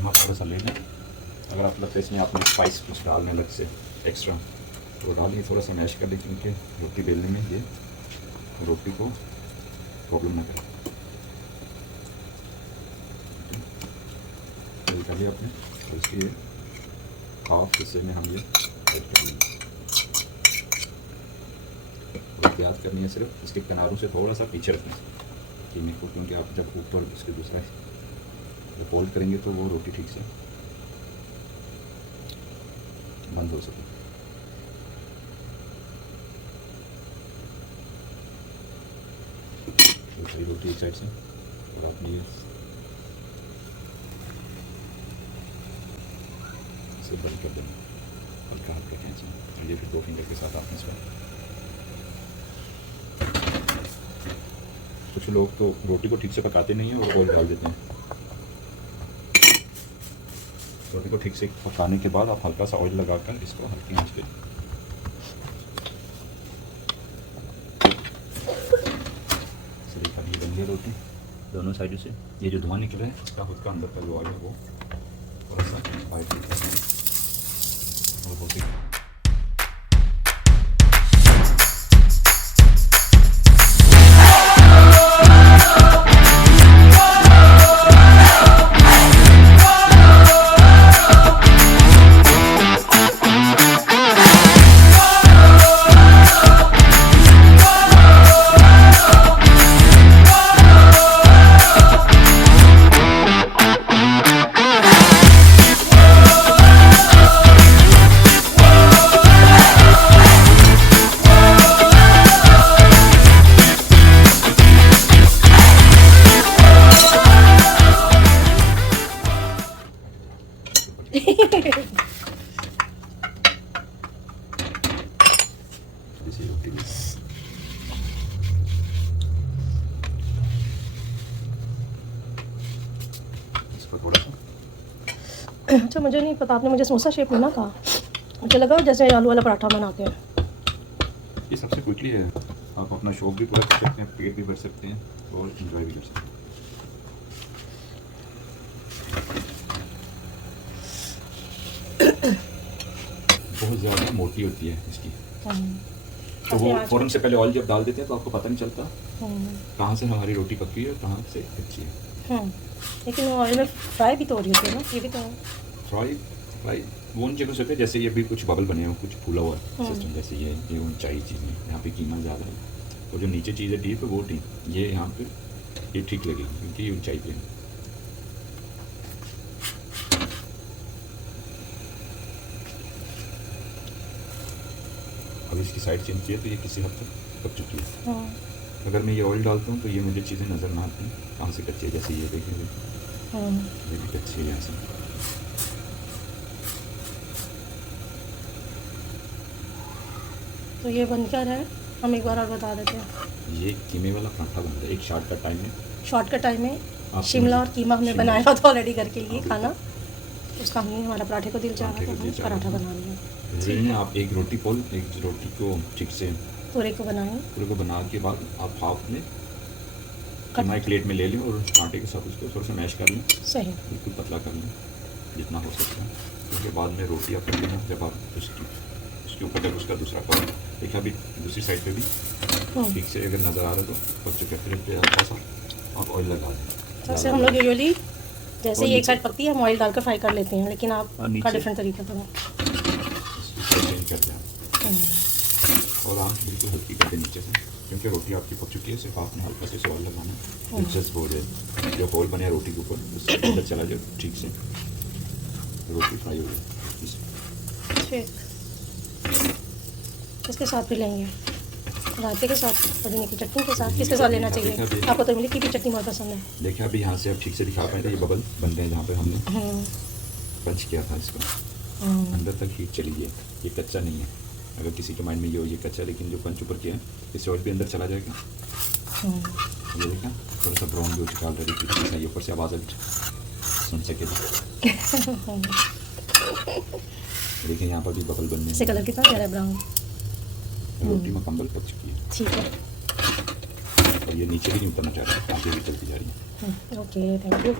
नमक थोड़ा सा ले लें। अगर आप लगता है इसमें आपने स्पाइस कुछ डालने अलग से एक्स्ट्रा तो डालिए, थोड़ा सा मैश कर दें, क्योंकि रोटी बेलने में ये रोटी को प्रॉब्लम ना करे। निकालिए आपने, तो इसलिए हाफ हिस्से में हम ये ऐड कर लेंगे। और याद करनी है सिर्फ इसके किनारों से थोड़ा सा पीछे रखना है कीमे को, क्योंकि आप जब ऊपर इसके दूसरा फोल्ड करेंगे तो वो रोटी ठीक से बंद हो सके। दूसरी रोटी एक साइड से, और आपने ये इसे बंद कर देना हल्का हल्का खींचना, और ये फिर 2 फिंगर के साथ आपने इसमें। कुछ लोग तो रोटी को ठीक से पकाते नहीं हैं और ऑयल डाल देते हैं। रोटी को ठीक से पकाने के बाद आप हल्का सा ऑयल लगाकर इसको हल्की आंच पे बन गया रोटी दोनों साइडों से। ये जो धुआं निकल रहा है इसका खुद का अंदर का जो ऑयल है वो थोड़ा सा वाइट और होती रोटी इसको थोड़ा सा। अच्छा, मुझे नहीं पता, आपने मुझे समोसा शेप में ना कहा, मुझे लगा जैसे आलू वाला पराठा बनाते हैं। ये सबसे क्विकली है, आप अपना शौक भी पूरा कर सकते हैं, पेट भी भर सकते हैं और एंजॉय भी कर सकते हैं। बहुत ज़्यादा मोटी होती है इसकी, तो वो फ़ौरन से पहले ऑयल जब डाल देते हैं तो आपको पता नहीं चलता कहाँ से हमारी रोटी पकी है और कहाँ से कच्ची है। लेकिन वो ऑयल में फ्राई भी तो हो रही होती है ना, ये भी तो है। फ्राई वो उन जगह से होते हैं जैसे ये भी कुछ बबल बने हो, कुछ फूला हुआ सिस्टम, जैसे ये ऊंचाई चीज़ें, यहाँ पे कीमा ज़्यादा है और जो नीचे चीज़ है डीप है वो डीप, ये यहाँ पे ये ठीक लगेगी क्योंकि ये ऊंचाई पे है। अब इसकी साइड चेंज किया तो ये किसी हद तक पक चुकी है। अगर मैं ये ऑयल डालता हूँ तो ये मुझे चीज़ें नज़र ना आती कहाँ से कच्ची है, जैसे ये देखेंगे ये भी कच्ची है यहाँ से। तो ये बन क्या रहा है, हम एक बार और बता देते हैं। ये कीमे वाला पराठा बन रहा है एक शॉर्टकट टाइम में। शिमला और कीमा हमने बनाया था ऑलरेडी घर के लिए खाना, उसका हमने हमारा पराठे को दिल चाह रहा था, पराठा बना लिया। आप एक रोटी को ठीक से पूरे को बना के बाद आप हाफ में कीमा एक प्लेट में ले लें और आटे के साथ उसको थोड़ा सा मैश कर लें, सही बिल्कुल पतला कर लें जितना हो सकता है। उसके बाद में रोटी आप कर लेना, जब आप उसके ऊपर जब उसका दूसरा कवर देखा, अभी दूसरी साइड पे भी ठीक से अगर नज़र आ रहा है तो पक चुका है, फिर हल्का सा आप ऑयल लगा दें। जैसे हम लोग यूजुअली जैसे ये एक साइड पकती है हम ऑयल डालकर फ्राई कर लेते हैं, लेकिन आप का डिफरेंट तरीका था। चेंज करते हैं और आँच बिल्कुल हल्की कर दें नीचे से, क्योंकि रोटी आपकी पक चुकी है, सिर्फ आपने हल्का से ऑयल लगाना है, जस्ट हो जाए जो होल बने रोटी के ऊपर उससे अंदर चला जाए, ठीक से रोटी फ्राई हो जाए। इसके साथ भी लेंगे रायते के साथ, पुदीने की चटनी के साथ, किसके साथ लेना चाहिए? आपको तो इमली की भी चटनी बहुत पसंद है। देखिए अभी यहाँ से आप ठीक से दिखा पाए थे, ये बबल बन गए जहाँ पे हमने पंच किया था इसको, अंदर तक हीट चली गई, ये कच्चा नहीं है। अगर किसी के माइंड में ये हो ये कच्चा, लेकिन जो पंच ऊपर किया है इससे ऑयल भी अंदर चला जाएगा। ये देखा थोड़ा सा ब्राउन भी हो चुका ऑलरेडी, ये ऊपर से आवाज़ सुन सके। देखिए यहाँ पर भी बबल बनने से कलर कितना प्यारा है, ब्राउन। रोटी मुकम्मल पक चुकी है, ठीक है, और ये नीचे भी नहीं उतरना चाह रहा है, आगे भी चलती जा रही है। Okay, thank you.